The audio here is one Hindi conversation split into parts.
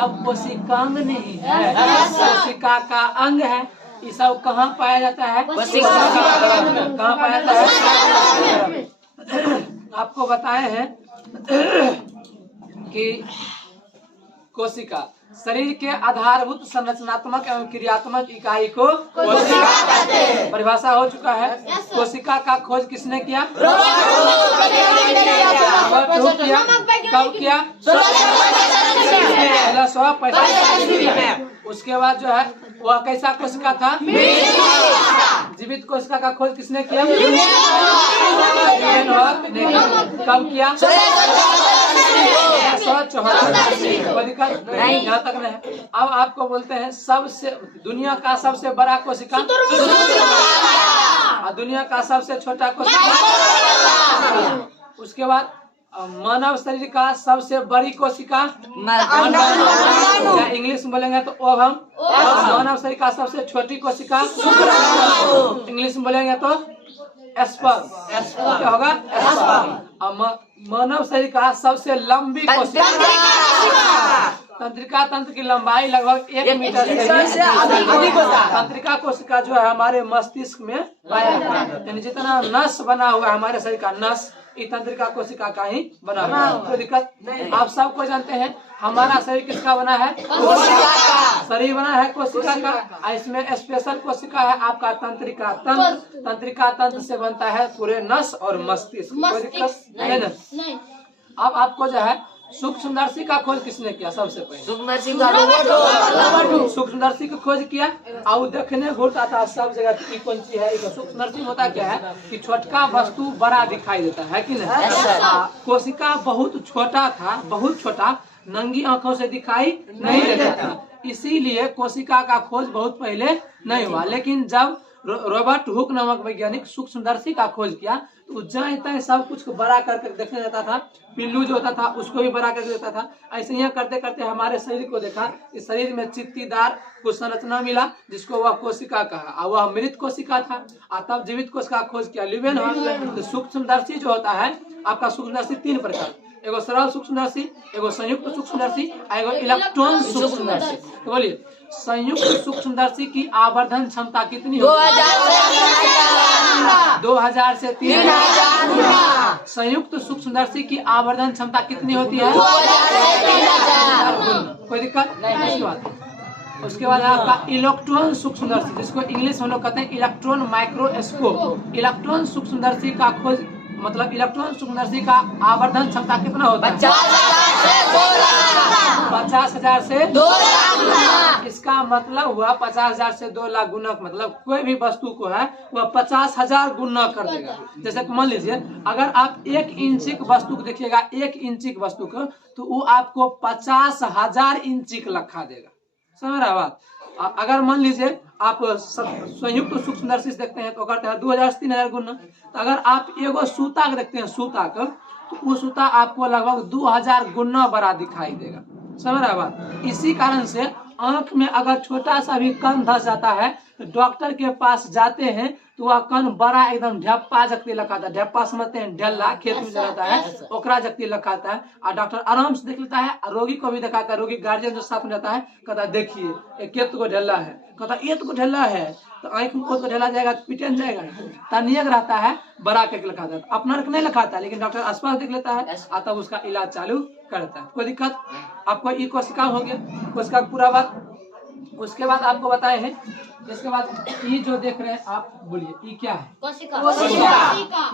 सब कोशिकांग नहीं है, कोशिका का अंग है। ये सब कहाँ पाया जाता है? कहाँ पाया जाता है? आपको बताए हैं कि कोशिका शरीर के आधारभूत संरचनात्मक एवं क्रियात्मक इकाई को कोशिका कहते हैं। परिभाषा हो चुका है। कोशिका का खोज किसने किया? कब किया? 1645 में। उसके बाद जो है वह कैसा कोशिका था? जीवित कोशिका का खोज किसने किया? कब किया? 1674। यहाँ तक नहीं। अब आपको बोलते हैं सबसे दुनिया का सबसे बड़ा कोशिका और दुनिया का सबसे छोटा कोशिका। उसके बाद मानव शरीर का सबसे बड़ी कोशिका या इंग्लिश में बोलेंगे तो ओवम। मानव शरीर का सबसे छोटी कोशिका इंग्लिश में बोलेंगे तो स्पर्म। क्या होगा? स्पर्म। मानव शरीर का सबसे लंबी कोशिका तंत्रिका तंत्र की लंबाई लगभग 1 मीटर से अधिक होता है। तंत्रिका कोशिका जो है हमारे मस्तिष्क में पाया जाता है। यानी जितना नस बना हुआ है हमारे शरीर का नस ये तंत्रिका कोशिका का ही बना हुआ है। कोई दिक्कत? आप सबको जानते हैं हमारा शरीर किसका बना है? शरीर बना है कोशिका का। इसमें स्पेशल कोशिका है आपका तंत्रिका तंत्र। तंत्रिका तंत्र से बनता है पूरे नस और मस्तिष्क। कोई दिक्कत नहीं ना? अब आपको जो है सूक्ष्मदर्शी का खोज किसने किया? सबसे पहले सूक्ष्मदर्शी का खोज किया और देखने घूरता था सब जगह की कौन सी है। सूक्ष्मदर्शी होता क्या है कि छोटका वस्तु बड़ा दिखाई देता है कि नहीं? कोशिका बहुत छोटा था, बहुत छोटा, नंगी आंखों से दिखाई नहीं देता था। इसीलिए कोशिका का खोज बहुत पहले नहीं हुआ। लेकिन जब रॉबर्ट हुक नामक वैज्ञानिक सूक्ष्मदर्शी का खोज किया तो जहाँ सब कुछ को बड़ा करके देखने जाता था। पिल्लू जो होता था उसको भी बड़ा करके देखता था। ऐसे ही करते करते हमारे शरीर को देखा। इस शरीर में चित्तीदार कुछ संरचना मिला जिसको वह कोशिका कहा और वह मृत कोशिका था। और तब जीवित कोशिका खोज किया लिवेनहॉर्न। तो सूक्ष्मदर्शी जो होता है आपका सूक्ष्मदर्शी 3 प्रकार, एगो सरल सूक्ष्मदर्शी, एगो संयुक्त सूक्ष्मदर्शी, एगो इलेक्ट्रॉन सूक्ष्मदर्शी। तो बोलिए संयुक्त सूक्ष्मदर्शी की आवर्धन क्षमता कितनी होती है? 2000 से 3000। संयुक्त सूक्ष्मदर्शी की आवर्धन क्षमता कितनी होती है? 2000 गुना। कोई दिक्कत नहीं? उसके बाद आपका इलेक्ट्रॉन सूक्ष्मदर्शी जिसको इंग्लिश में लोग कहते हैं इलेक्ट्रॉन माइक्रोस्कोप। इलेक्ट्रॉन सूक्ष्मदर्शी का खोज मतलब इलेक्ट्रॉन सूक्ष्मदर्शी का आवर्धन क्षमता कितना होता है? 50,000 से 2 लाख। इसका मतलब हुआ 50,000 से 2 लाख गुना। मतलब कोई भी वस्तु को है वह 50,000 गुना कर देगा। जैसे मान लीजिए अगर आप 1 इंची की वस्तु को देखिएगा, 1 इंची की वस्तु को, तो वो आपको 50,000 इंची का लखा देगा। समझ रहा बात? अगर मान लीजिए आप संयुक्त सूक्ष्मदर्शी से देखते हैं तो करते हैं 2000 से 3000 गुना। तो अगर आप एगो सूता को देखते हैं, सूता का, तो वो सूता आपको लगभग 2000 गुना बड़ा दिखाई देगा। समझ रहा बात? इसी कारण से आंख में अगर छोटा सा भी कण धस जाता है तो डॉक्टर के पास जाते हैं तो वह कण बड़ा एकदम ढप्पा जगती लखाता है। ढप्पा समझते हैं ढेला खेत में रहता है ओकरा जगती लखाता है और डॉक्टर आराम से देख लेता है। रोगी को भी दिखाता है। रोगी गार्जियन जो साथ में रहता है कहता है देखिए एक केत को ढेला है, कहता है एक को ढेला है तो आँख में को ढेला जाएगा तो पिटन जाएगा। तनियक रहता है बड़ा करके लखाता है। अपना नहीं लखाता है लेकिन डॉक्टर आसपास देख लेता है और तब उसका इलाज चालू करता है। कोई दिक्कत? आपको ई कोशिका हो गया, कोशिका पूरा बात। उसके बाद आपको बताए हैं, इसके बाद ये जो देख रहे हैं आप बोलिए ये क्या है? कोशिका।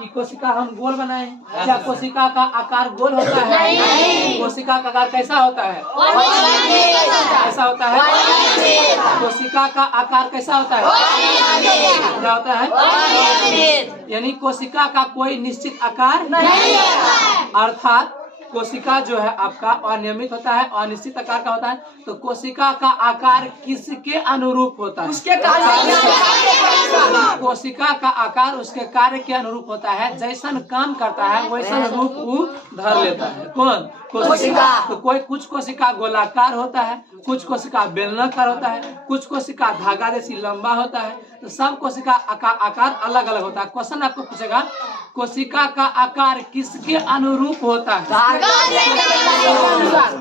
ये कोशिका हम गोल बनाए हैं। क्या कोशिका का आकार गोल होता है? नहीं। कोशिका का आकार कैसा होता है? कैसा होता है? कोशिका का आकार कैसा होता है? क्या होता है? यानी कोशिका का कोई निश्चित आकार नहीं है। अर्थात कोशिका जो है आपका अनियमित होता है, अनिश्चित आकार का होता है। तो कोशिका का आकार किसके अनुरूप होता है? उसके कोशिका का आकार उसके कार्य के अनुरूप होता है। जैसन काम करता है वैसन रूप वो धर लेता है। कौन? कोशिका। तो कोई कुछ कोशिका गोलाकार होता है कुछ कोशिका बेलनाकार होता है, कुछ कोशिका धागा जैसी लंबा होता है। तो सब कोशिका आकार अलग अलग होता है। क्वेश्चन आपको पूछेगा कोशिका का आकार किसके अनुरूप होता है?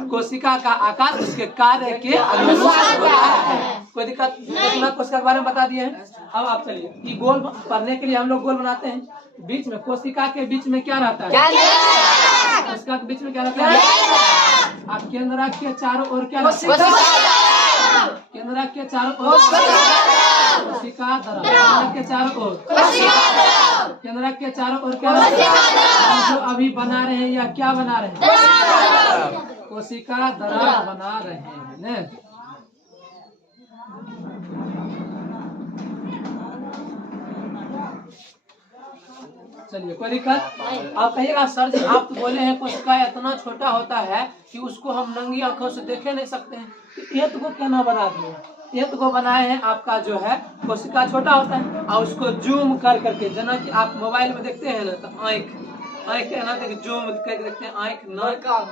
कोशिका का आकार उसके कार्य के अनुरूप होता है। कोई दिक्कत? इतना कोशिका के बारे में बता दिए हैं। अब आप चलिए, ये गोल पढ़ने के लिए हम लोग गोल बनाते हैं। बीच में कोशिका के बीच में क्या रहता है? कोशिका के बीच में क्या रहता है? आप केंद्रक के चारों ओर क्या रहता है? केंद्रक के चारों ओर कोशिका द्रव। केंद्रक के चारों ओर केंद्रक के चारों ओर क्या रहता है? जो अभी बना रहे हैं या क्या बना रहे हैं? कोशिका द्रव बना रहे हैं। चलिए, कोई दिक्कत? आप कहिएगा सर जी आप तो बोले हैं कोशिका इतना छोटा होता है कि उसको हम नंगी आंखों से देखे नहीं सकते हैं, ये तो क्या ना बना दिए? ये तो बनाए हैं आपका जो है कोशिका छोटा होता है और उसको जूम कर करके, जना कि आप मोबाइल में देखते हैं ना, तो आँख है ना तो जूम करके देखते हैं। आँख न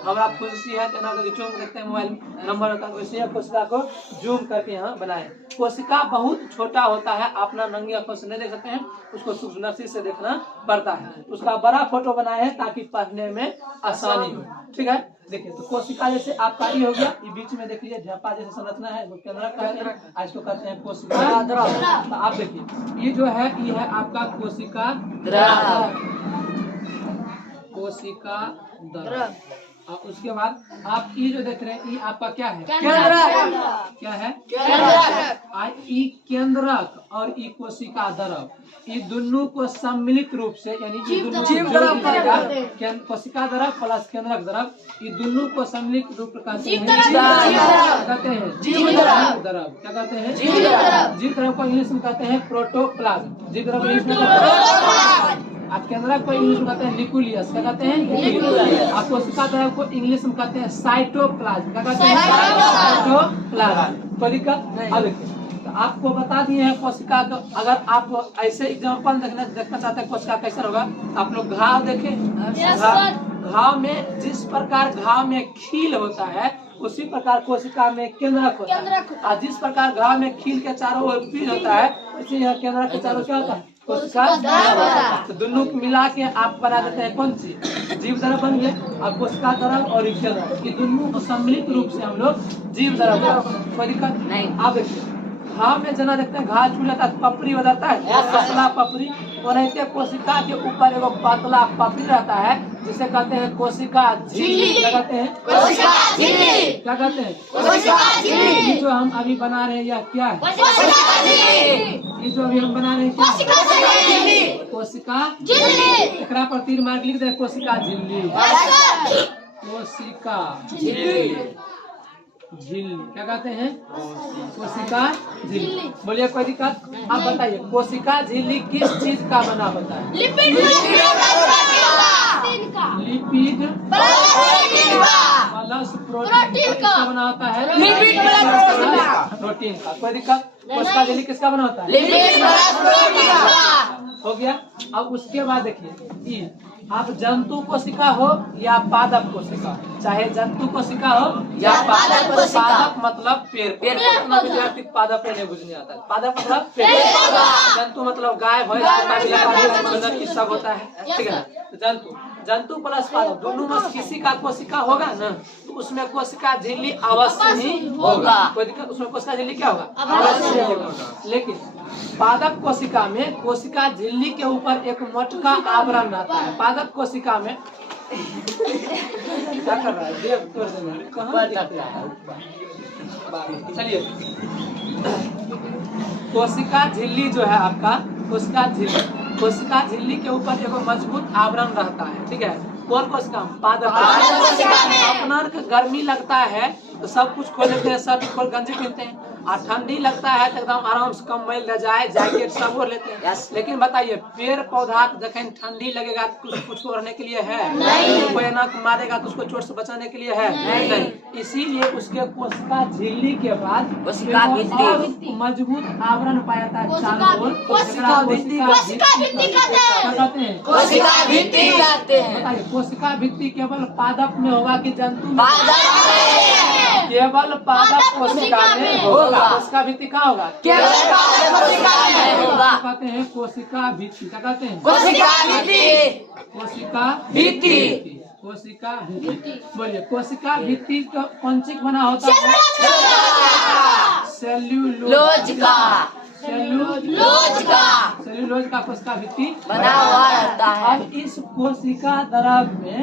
हमारा फुंसी है तो ना जूम देखते हैं, मोबाइल नंबर होता है, वैसे कोशिका को जूम करके यहाँ बनाए। कोशिका बहुत छोटा होता है, अपना नंगी आंखों से नहीं देख सकते हैं, उसको सूक्ष्मदर्शी से देखना पड़ता है। उसका बड़ा फोटो बनाए हैं ताकि पढ़ने में आसानी हो। ठीक है, देखिए तो कोशिका जैसे आपका ये हो गया, ये बीच में देख लीजिए ढप्पा जैसे संरचना है, वो केंद्रक कहते हैं, इसको कहते हैं कोशिका द्रव। तो आप देखिए ये जो है ये है आपका कोशिका द्रव, कोशिका द्रव। और उसके बाद आप ये जो देख रहे हैं ये आपका क्या है? केंद्रक। क्या है? केंद्रक। ई केंद्रक और ई कोशिका द्रव, ये दोनों को सम्मिलित रूप से यानी कोशिका द्रव प्लस केंद्रक द्रव, ये दोनों को सम्मिलित रूप कहते हैं जीव द्रव। क्या कहते हैं? जीव द्रव को इंग्लिश में कहते हैं प्रोटोप्लाज्म। जीव द्रव इंग्लिश में आप केंद्रक को इंग्लिश में कहते हैं न्यूक्लियस। क्या कहते हैं? न्यूक्लियस। आप कोशिका द्रव को इंग्लिश में कहते हैं साइटोप्लाज्म। क्या कहते हैं? साइटोप्लाज्म। कोई दिक्कत? अब तो आपको बता दिए हैं कोशिका को। अगर आप ऐसे एग्जांपल देखना चाहते हैं कोशिका कैसा होगा, आप लोग घाव देखें। घाव में जिस प्रकार घाव में खील होता है उसी प्रकार कोशिका में केंद्रक होता है। और जिस प्रकार घाव में खील के चारों ओर पील होता है इसी यहाँ केंद्रक के चारों क्या होता है? कोशिका द्रव। तो दोनों को मिला के आप बना देते हैं कौन सी? जीव द्रव बन गए। और कोशिका द्रव और केंद्रक, ये दोनों को सम्मिलित रूप से हम लोग जीव द्रव। कोई दिक्कत नहीं। आप देखिए घाव में जना देखते हैं घाव छू लेता है पपड़ी बदलता है, पतला पपड़ी, और ऐसे कोशिका के ऊपर एगो पतला पपड़ी रहता है जिसे कहते हैं कोशिका झिल्ली। क्या कहते हैं? कोशिका झिल्ली। क्या कहते हैं? कोशिका झिल्ली। ये जो हम अभी बना रहे हैं या क्या है? ये जो अभी हम बना रहे हैं कोशिका झिल्ली। एकरा पर तीर मार्क लिख दे, कोशिका झिल्ली। कोशिका झिल्ली। झिल्ली क्या कहते हैं? कोशिका झिल्ली। बोलिए कोई दिक्कत? आप बताइए कोशिका झिल्ली किस चीज का बना होता है? लिपिड प्लस प्रोटीन का बना होता है। प्रोटीन का। कोई दिक्कत? कोशिका झिल्ली किसका बना होता है? लिपिड प्लस प्रोटीन का। हो गया। अब उसके बाद देखिए आप जंतु कोशिका हो या पादप कोशिका, चाहे जंतु कोशिका हो या पादप कोशिका। पादप मतलब पेड़ पौधा, विद्यार्थी पादप नहीं बुझने आता है। पादप मतलब पेड़, जंतु मतलब गाय भैंस सब होता है। ठीक है, जंतु प्लस पादप दोनों में किसी का कोशिका होगा ना तो उसमें कोशिका झिल्ली अवश्य ही होगा। कोई दिक्कत? उसमें कोशिका झिल्ली क्या होगा? अवश्य होगा। लेकिन पादप कोशिका में कोशिका झिल्ली के ऊपर एक मोटका आवरण रहता है। पादप कोशिका में क्या कर रहा है? चलिए कोशिका झिल्ली जो है आपका कोशिका झिल्ली के ऊपर एक मजबूत आवरण रहता है। ठीक है, कौन कोशिका? पादप कोशिका। अपना गर्मी लगता है तो सब कुछ खोल लेते हैं, शर्ट खोल गंजी पहनते हैं, और ठंडी लगता है तो एकदम आराम से कंबल रजाई जैकेट सब ओढ़ लेते हैं। लेकिन बताइए पेड़ पौधा जखन ठंडी लगेगा तो कुछ ओढ़ने के लिए है? कोई ना मारेगा तो उसको चोट से बचाने के लिए है? नहीं। इसीलिए उसके कोशिका झिल्ली के बाद मजबूत आवरण पाया जाता है चारों ओर। कोशिका भित्ति केवल पादप में होगा कि जंतु में? केवल पादप कोशिका में होगा। कोशिका भित्ति कहाँ होगा? केवल पादप कोशिका में होगा। कहते हैं कोशिका भित्ति। क्या कहते हैं? कोशिका भित्ति। कोशिका भित्ति। कोशिका भित्ति। बोलिए, कोशिका भित्ति का कौन सी बना होता है? सेल्यूलोज का। सेल्यूलोज का कोशिका भित्ति बना हुआ रहता है। अब इस कोशिका द्रव में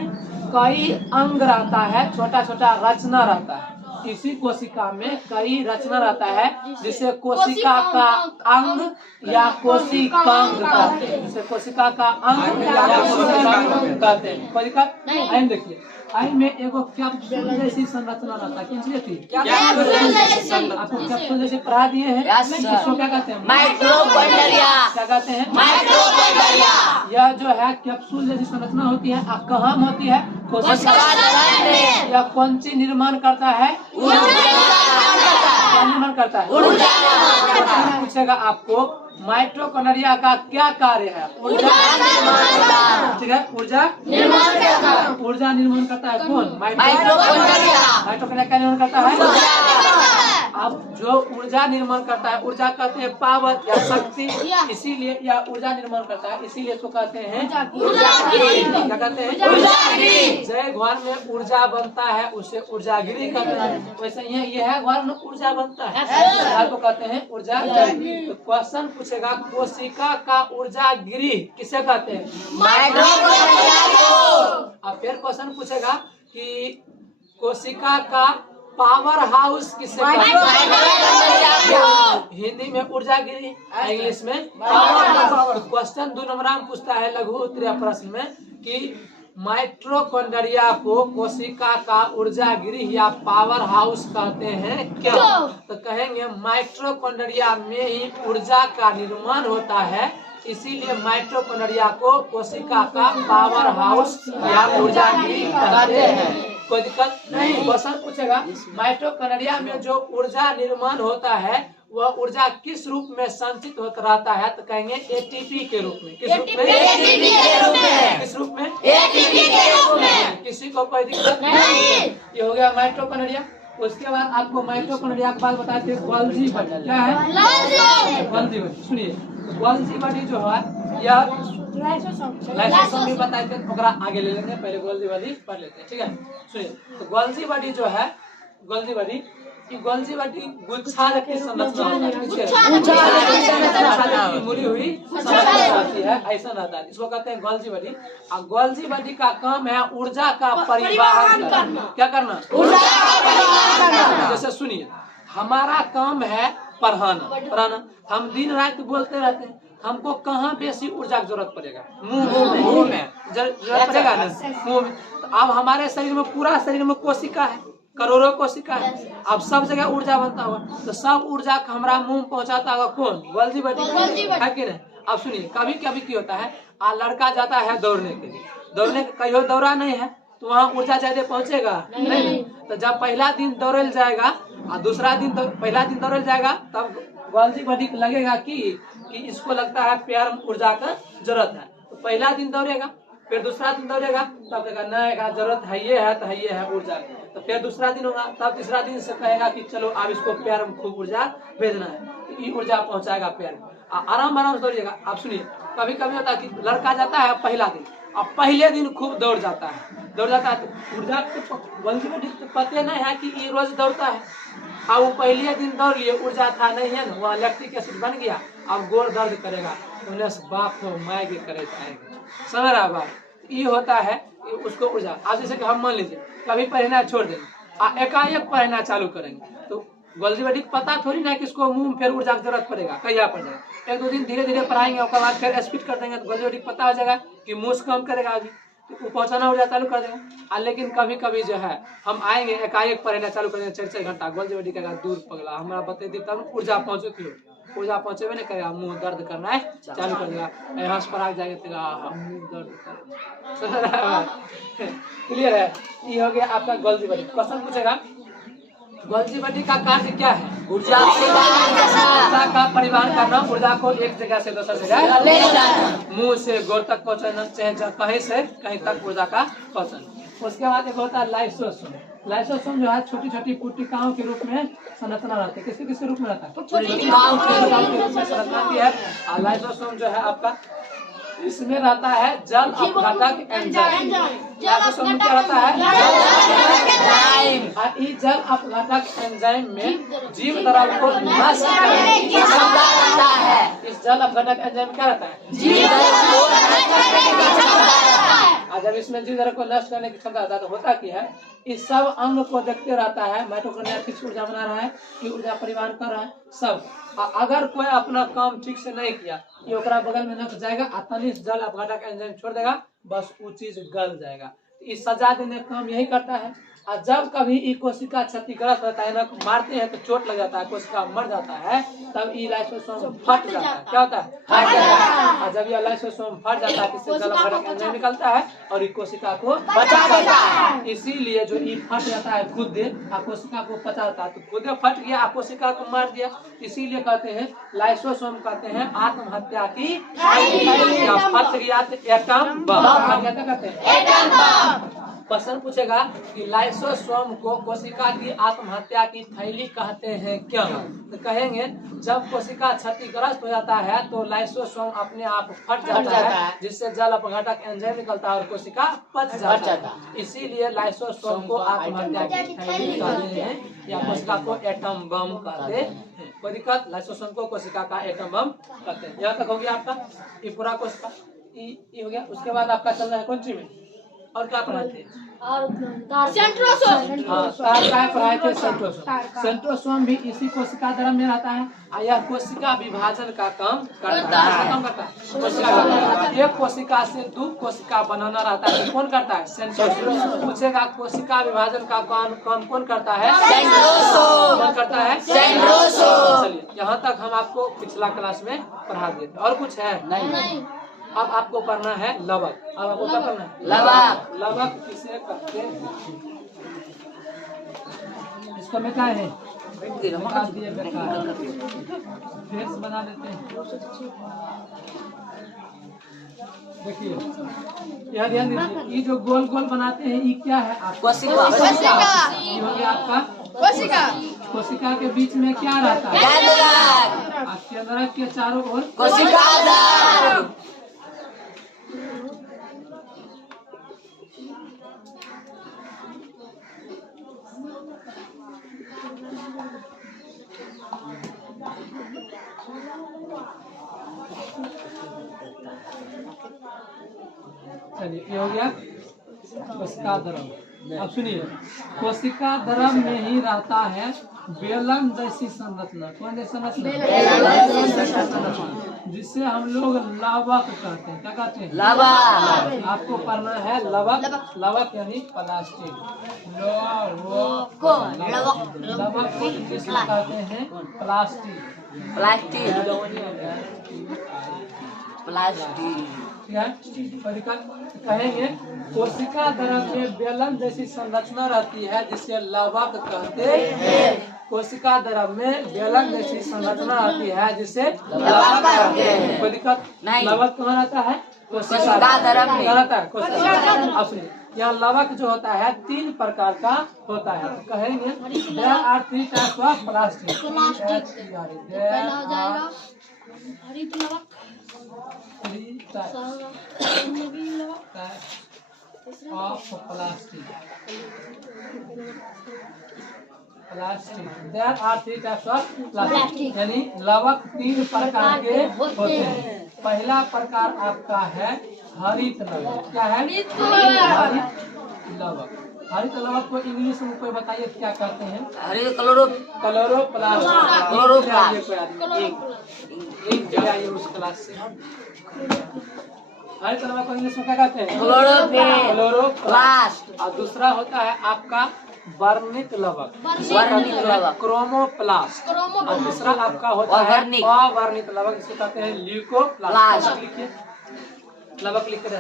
कई अंग रहता है, छोटा छोटा रचना रहता है। इसी कोशिका में कई रचना रहता है, जिसे कोशिका का अंग या कोशिकांग कहते हैं। जिसे कोशिका का अंग या कोशिकांग कहते हैं। कोशिका आइए देखिए, आई में एगो कैप्सूल जैसी संरचना रहता है। किस लिए थी? आपको कैप्सूल जैसे पढ़ा दिए हैं। इसको क्या कहते हैं? माइटोकॉन्ड्रिया। क्या कहते हैं? माइटोकॉन्ड्रिया। यह जो है कैप्सूल जैसी संरचना होती है, कहाँ होती है? कोशिका में। यह कौन सी निर्माण करता है? निर्माण करता है। ऊर्जा। पूछेगा आपको माइटोकॉन्ड्रिया का क्या कार्य है? ऊर्जा निर्माण। ठीक है, ऊर्जा निर्माण करता है। ऊर्जा निर्माण करता है कौन? माइटोकॉन्ड्रिया। माइटोकॉन्ड्रिया क्या निर्माण करता है? अब जो ऊर्जा निर्माण करता है, ऊर्जा कहते हैं पावर या शक्ति, इसीलिए यह ऊर्जा निर्माण करता है, इसीलिए इसको कहते हैं ऊर्जागिरी। क्या कहते हैं? ऊर्जागिरी। जय घर में ऊर्जा बनता है उसे ऊर्जागिरी कहते हैं। वैसे यह घर में ऊर्जा बनता है, घर को कहते हैं ऊर्जागिरी। तो क्वेश्चन पूछेगा, कोशिका का ऊर्जागिरी किसे कहते हैं? माइटोकॉन्ड्रिया को। अब फिर क्वेश्चन पूछेगा कि कोशिका का पावर हाउस किसे कहते हैं? हिंदी में ऊर्जागिरी, इंग्लिश में पावर। क्वेश्चन 2 नंबर में पूछता है लघु उत्तरीय प्रश्न में कि माइटोकॉन्ड्रिया को कोशिका का ऊर्जागिरी या पावर हाउस कहते हैं क्या? तो कहेंगे माइटोकॉन्ड्रिया में ही ऊर्जा का निर्माण होता है, इसीलिए माइटोकॉन्ड्रिया को कोशिका का पावर हाउस या ऊर्जागिरी कहते हैं। कोई दिक्कत नहीं। क्वेश्चन पूछेगा, माइटोकॉन्ड्रिया में जो ऊर्जा निर्माण होता है वह ऊर्जा किस रूप में संचित होता रहता है? तो कहेंगे एटीपी के रूप में। किस रूप में? एटीपी के रूप में। किस रूप में? एटीपी के रूप में। किसी को कोई दिक्कत नहीं। ये हो गया माइटोकॉन्ड्रिया। उसके बाद आपको माइटोकॉन्ड्रिया के बाद बताते हैं गोल्जी बॉडी। क्या है? Golgi body. सुनिए, गोल्जी बॉडी जो है यह लाइसोसोम भी बताए थे, ओकरा आगे ले लेंगे, पहले गोल्जी बॉडी पढ़ लेते हैं। ठीक है, सुनिए, तो गोल्जी बॉडी जो है, गोल्जी बॉडी गुच्छा की संरचना मुड़ी हुई होती है, ऐसा रहता है, इसको कहते हैं गोल्जी बॉडी। और गोल्जी बॉडी का काम है ऊर्जा का परिवहन करना। क्या करना? ऊर्जा का परिवहन करना। जैसे सुनिए, हमारा काम है पढ़ाना। हम दिन रात बोलते रहते हैं, हमको कहाँ बेसी ऊर्जा की जरूरत पड़ेगा? मुंह में जरूरत पड़ेगा ना, मुंह में। तो अब हमारे शरीर में, पूरा शरीर में कोशिका है, करोड़ों कोशिका है। अब सब जगह ऊर्जा बनता होगा, तो सब ऊर्जा हमारा मुंह पहुंचाता होगा कौन? गोल्जी बॉडी है कि नहीं? अब सुनिए, कभी कभी क्या होता है, लड़का जाता है दौड़ने के लिए, दौड़ने कहीं दौड़ा नहीं है तो वहाँ ऊर्जा ज्यादा पहुंचेगा नहीं। तो जब पहला दिन दौड़ल जाएगा और दूसरा दिन पहला दिन दौड़ल जाएगा, तब गोल्जी बॉडी को लगेगा कि इसको लगता है पैर में ऊर्जा का जरूरत है। तो पहला दिन दौड़ेगा, फिर दूसरा दिन दौड़ेगा, तब कहेगा नहीं, जरूरत है ये है, तो है ये है ऊर्जा। तो फिर दूसरा दिन होगा, तब तीसरा दिन से कहेगा कि चलो अब इसको पैर में खूब ऊर्जा भेजना है, तो ये ऊर्जा पहुंचाएगा पैर में। आराम से दौड़िएगा। आप सुनिए, कभी कभी होता है कि लड़का जाता है पहला दिन, और पहले दिन खूब दौड़ जाता है तो ऊर्जा गोल्जी बॉडी को पता नहीं है कि ये रोज दौड़ता है। अब वो पहले दिन दौड़ लिए, ऊर्जा था नहीं है ना, वहाँ लैक्टिक एसिड बन गया, अब गोड़ दर्द करेगा, उन्हें बाप हो मायगे करे जाएगा। समझ रहा बात? ये होता है उसको ऊर्जा। अब जैसे कि हम मान लीजिए कभी पढ़ना छोड़ देंगे, एकाएक पढ़ना चालू करेंगे, तो गोल्जी बॉडी को पता थोड़ी ना कि इसको मुंह फिर ऊर्जा की जरूरत पड़ेगा, कहीं पड़ जाएगा। 1-2 दिन धीरे धीरे पढ़ाएंगे, उसके बाद फिर स्पीड कर देंगे, तो गोल्जी बॉडी को पता हो जाएगा कि मुंह से कम करेगा, अभी तो पहुंचाना ऊर्जा चालू कर देगा। लेकिन कभी कभी जो है हम आएंगे, एकाएक पढ़ना चालू करेंगे 4-4 घंटा, गोल्जी बॉडी कहेगा दूर पगला, हमारा बता दी तब ऊर्जा पहुंचती हो। ऊर्जा पहुंचेबे नहीं करेगा, मुंह दर्द करना है चालू कर देगा, हंस पर आ जाएगा, मुंह दर्द कर। क्लियर है? ये हो गया आपका गोल्जी बॉडी। क्वेश्चन पूछेगा, गोल्जी बॉडी का कार्य क्या है? ऊर्जा का परिवहन करना, ऊर्जा को एक जगह से दूसरी जगह ले जाना, मुंह से गोड़ तक पहुंचाना, चाहे कहीं से कहीं तक ऊर्जा का पहुंचाना। उसके बाद एक होता है लाइसोसोम। लाइसोसोम जो है छोटी छोटी पुटिकाओं के रूप में संरचना रहती है। किसके किसके रूप में रहता है? पुटिकाओं के रूप में संरचना की है। और लाइसोसोम जो है आपका इसमें रहता है जल अपघटक एंजाइम। लाइसोसोम में क्या रहता है? और इस जल अपघटक एंजाइम में जीव द्रव को नष्ट करने की क्षमता रहता है। इस जल अपघटक एंजाइम में क्या रहता है? जीव द्रव को नष्ट करने की क्षमता रहता है। और जब इसमें जीव द्रव को नष्ट करने की क्षमता रहता है तो होता क्या है? इस सब अंग को देखते रहता है। माइटोकॉन्ड्रिया किस ऊर्जा बना रहा है, ये ऊर्जा परिवहन कर रहा है सब। अगर कोई अपना काम ठीक से नहीं किया, ये ओकरा बगल में नक जाएगा, तनी जल अपघटक एंजाइम छोड़ देगा, बस वो चीज गल जाएगा। इस सजा देने का काम यही करता है। और जब कभी ये कोशिका क्षतिग्रस्त होता है, नक मारते हैं तो चोट लग जाता है, कोशिका मर जाता है, तब ये लाइसोसोम फट जाता है। क्या होता है? फट जाता है। और जब ये लाइसोसोम फट जाता है, इससे जल अपघटक एंजाइम निकलता है और ये कोशिका को बचा देता है। इसीलिए जो ये फट जाता है खुद कोशिका को पचाता है, तो खुद फट गया, कोशिका को मार दिया। इसीलिए कहते हैं लाइसोसोम कहते हैं आत्महत्या की फट गया तो एटम बम कहते हैं। प्रश्न पूछेगा कि लाइसोसोम को कोशिका की आत्महत्या की थैली कहते हैं क्यों? तो कहेंगे जब कोशिका क्षतिग्रस्त हो जाता है तो लाइसोसोम अपने आप फट जाता है, जिससे जल अपघटक एंजाइम निकलता है और कोशिका पच जाता है। इसीलिए लाइसोसोम को आत्महत्या की थैली कहते हैं या कोशिका को एटम बम कहते हैं। कोई दिक्कत? लाइसोसोम को कोशिका का एटम बम कहते हैं। यहाँ तक हो गया आपका ये पूरा कोशिका, ये हो गया। उसके बाद आपका चलना है कौन सी में और क्या पढ़ाए थे? सेंट्रोसोम। पढ़ाए थे सेंट्रोसोम। सेंट्रोसोम भी इसी कोशिका धर्म में रहता है। यह कोशिका विभाजन का काम करता है। एक कोशिका से दो कोशिका बनाना रहता है, कौन करता है? सेंट्रोसोम। पूछेगा कोशिका विभाजन का काम कौन करता है? सेंट्रोसोम। कौन करता है? सेंट्रोसोम। चलिए यहाँ तक हम आपको पिछला क्लास में पढ़ा दिए। और कुछ है? नहीं। अब आपको पढ़ना है लवक। अब आपको क्या करना है? लवक। लवक किसे कहते हैं? इसको मिटा है, मिटा दिए बेकार, फिर से बना देते हैं। देखिए यह ध्यान दीजिए, ये जो गोल गोल बनाते हैं ये क्या है? कोशिका। ये हो गया आपका कोशिका। कोशिका के बीच में क्या रहता है? केंद्रक के चारों ओर कोशिका। चलिए ये हो गया कोशिका द्रव। अब सुनिए, कोशिका द्रव में ही रहता है बेलन जैसी संरचना। कौन जैसी संरचना? जिससे हम लोग लवक कहते हैं। क्या कहते हैं? लवक। आपको पढ़ना है लवक। लवक यानी प्लास्टिक। लवक को इंग्लिश में कहते हैं प्लास्टिक। कहेंगे कोशिका द्रव में बेलन जैसी संरचना रहती है जिसे लवक कहते हैं। कोशिका द्रव में बेलन जैसी संरचना रहती है जिसे लवक कहते हैं। कोई दिक्कत नहीं। लवक कहाँ रहता है? कोशिका द्रव में रहता है। कोशिका। अब सुनिए, यहाँ लवक जो होता है 3 प्रकार का होता है। तो कहेंगे there are 3 types of plastic. There are 3 types of plastic. यानी लवक 3 प्रकार के होते हैं। पहला प्रकार आपका है हरित लवक। क्या है? हरित लवक। हरित लवक को इंग्लिश में कोई बताइए क्या कहते हैं? हरित उस क्लास से हरित लवक को इंग्लिश में क्या कहते हैं? क्लोरोप्लास्ट। और दूसरा होता है आपका वर्णित लवक, क्रोमोप्लास्ट। और दूसरा आपका होता है अवर्णित लवक, जिसे कहते हैं ल्यूकोप्लास्ट। लिखिए, लवक लिख कर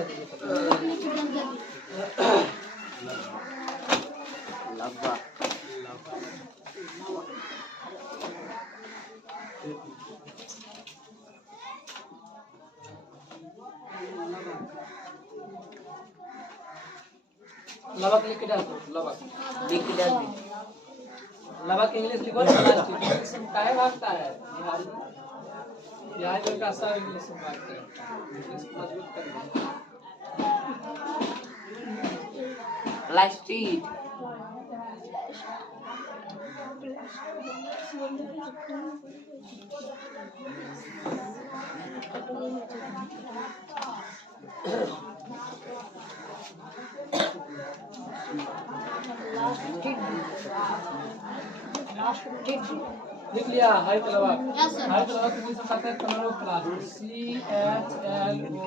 लवक लिख के डाल दो, लवक लिख के डाल दी। लवक इंग्लिश लिखो ना, प्लास्टिक इंग्लिश में काहे भागता है बिहारी, बिहारी लोग का सब इंग्लिश में भागते हैं, इंग्लिश को मजबूत करिए। प्लास्टिक लिख लिया हाइट लवक। Yes, sir. हाइट लवक इंग्लिश में कहते हैं कलरो प्लास्टिक, CHLOROPLAST,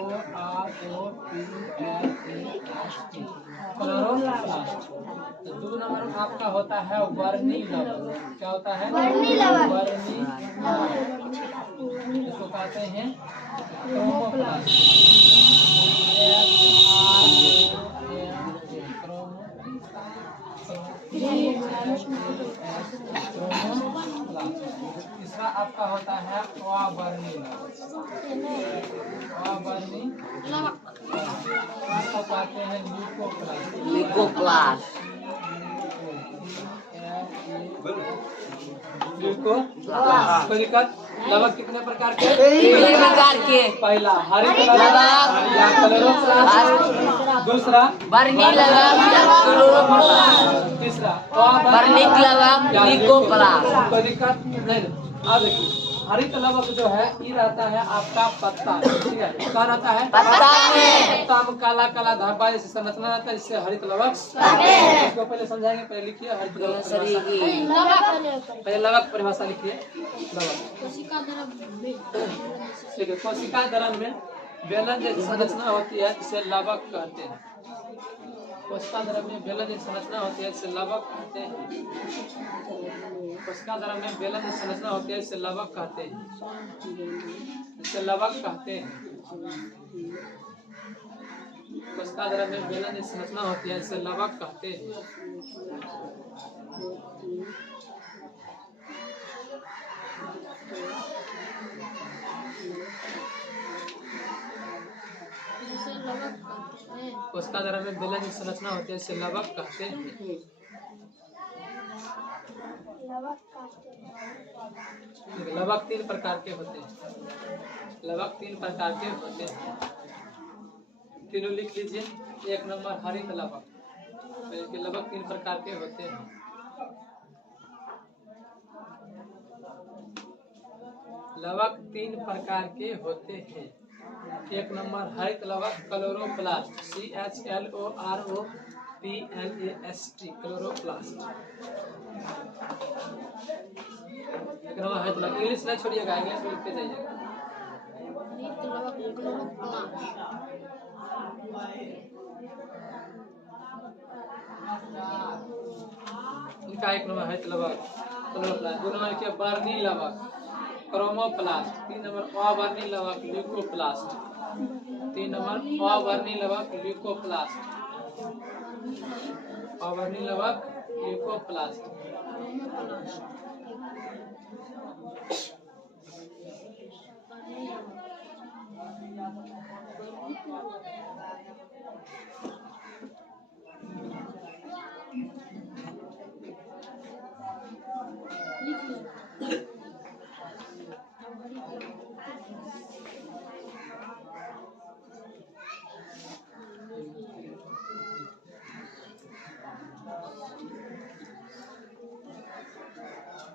कलरो प्लास्ट। तो 2 नंबर आपका होता है वर्नी लवक। क्या होता है? वर्नी लवक। वर्नी लवक। इसको कहते हैं क्रोमोप्लास्ट। तीसरा आपका होता है अवर्णी लवक। अवर्णी इसको कहते हैं ल्यूकोप्लास्ट। Leukoplast leucoplast. कोई दिक्कत? लवक कितने प्रकार के? 3 प्रकार के। पहला हरित लवक या क्लोरोप्लास्ट, दूसरा वर्णी लवक या क्लोरोप्लास्ट, तीसरा वर्णिक लवक लिकोप्लास्ट। कोई दिक्कत नहीं। अब देखिए हरित लवक जो है ये रहता है आपका पत्ता, ठीक है? क्या रहता है? पत्ता में पत्ता में काला काला धब्बा जैसे संरचना रहता है, इससे हरित लवक। इसको पहले समझाएंगे, पहले लिखिए हरित लवक शरीर परिभाषा। की पहले लवक परिभाषा लिखिए। लवक ठीक है, कोशिका दरन में बेलन जैसी संरचना होती है इसे लवक कहते हैं। कोशिका दरन में बेलन जैसी संरचना होती है इसे लवक कहते हैं। कोशिका दरन में बेलन जैसी संरचना होती है इसे लवक कहते हैं। इसे लवक कहते हैं। कोशिका दरन में बेलन जैसी संरचना होती है इसे लवक कहते हैं। कोशिका दरन में बेलन जैसी संरचना होती है इसे लवक कहते हैं। लवक 3 प्रकार के होते हैं। लवक 3 प्रकार के होते हैं, तीनों लिख लीजिए। 1 नंबर हरित लवक। लवक 3 प्रकार के होते हैं। लवक 3 प्रकार के होते हैं। 1 नंबर हरित लवक क्लोरोप्लास्ट, CHLOROPLAST, क्लोरोप्लास्ट। 1 नंबर हरित लवक। इंग्लिश ना छोड़िएगा, इंग्लिश में लिखते जाइएगा। इनका 1 नंबर हरित लवक क्लोरोप्लास्ट। 2 नंबर क्या वर्णी लवक क्रोमोप्लास्ट। 3 नंबर अवर्णी लवक ल्यूकोप्लास्ट। 3 नंबर अवर्णी लवक ल्यूकोप्लास्ट। अवर्णी लवक ल्यूकोप्लास्ट।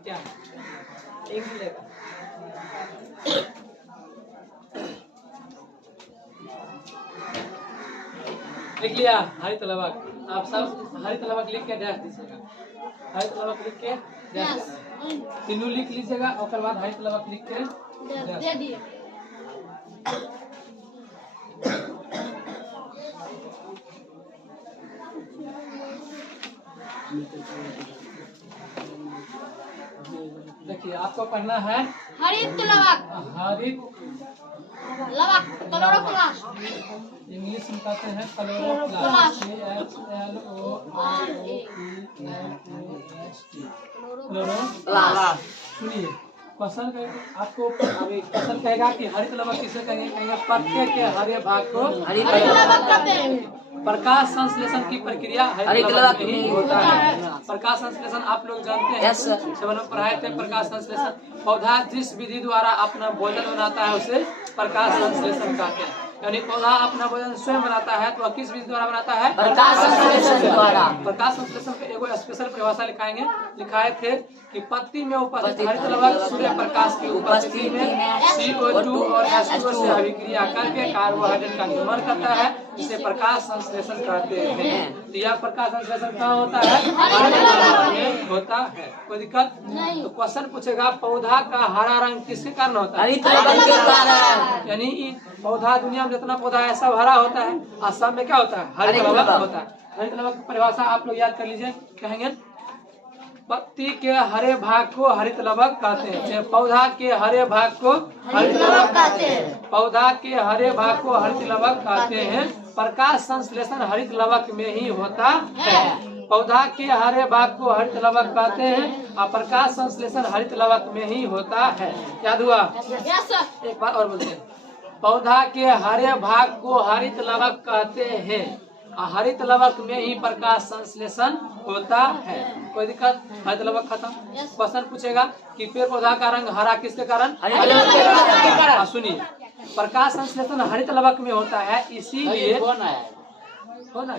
क्या एक मिलेगा? लिख लिया हरित लवक। आप सब हरित लवक लिख के डैश दीजिएगा। हरित लवक लिख के डैश देना है। तीनों लिख लीजिएगा, उसके बाद हरित लवक लिख के दे दिए। देखिए आपको पढ़ना है हरित लवक हरित लवक क्लोरोप्लास्ट। इंग्लिश में कहते हैं क्लोरोप्लास्ट, CHLOROPLAST। क्लोरोप्लास्ट। सुनिए क्वेश्चन आपको अभी क्वेश्चन कहेगा कि हरित लवक किसे कहेंगे? कहेंगे पत्ते के हरे भाग को हरित लवक कहते हैं। प्रकाश संश्लेषण की प्रक्रिया हरित लवक में ही में होता है। प्रकाश संश्लेषण आप लोग जानते हैं, Yes, sir. सेवन में पढ़ाए थे। प्रकाश संश्लेषण पौधा जिस विधि द्वारा अपना भोजन बनाता है उसे प्रकाश संश्लेषण कहते हैं। यानी पौधा अपना भोजन स्वयं बनाता है तो वह किस विधि द्वारा बनाता है? प्रकाश संश्लेषण द्वारा। प्रकाश संश्लेषण पे एगो स्पेशल परिभाषा लिखाए थे कि पत्ती में उपस्थित हरित लवक सूर्य प्रकाश की उपस्थिति में CO2 और H2O से अभिक्रिया करके कार्बोहाइड्रेट का निर्माण करता है, जिसे प्रकाश संश्लेषण कहते हैं। तो यह प्रकाश संश्लेषण कहाँ होता है? हरित लवक में होता है। कोई दिक्कत? तो क्वेश्चन पूछेगा पौधा का हरा रंग किसके कारण होता है? हरित लवक के कारण। यानी पौधा दुनिया में जितना पौधा है सब हरा होता है और सब में क्या होता है? हरित लवक होता है। हरित लवक की परिभाषा आप लोग याद कर लीजिए। कहेंगे पत्ती के हरे भाग को हरित लवक कहते हैं। पौधा के हरे भाग को हरित लवक कहते हैं। पौधा के हरे भाग को हरित लवक कहते हैं। प्रकाश संश्लेषण हरित लवक में ही होता है। पौधा के हरे भाग को हरित लवक कहते हैं और प्रकाश संश्लेषण हरित लवक में ही होता है। याद हुआ? एक बार और बोलते हैं। पौधा के हरे भाग को हरित लवक कहते हैं और हरित लवक में ही प्रकाश संश्लेषण होता है। कोई दिक्कत? हरित लवक खत्म। क्वेश्चन पूछेगा कि पेड़ पौधा का रंग हरा किसके कारण? हरित लवक के कारण। सुनिए, प्रकाश संश्लेषण हरित लवक में होता है, इसीलिए होना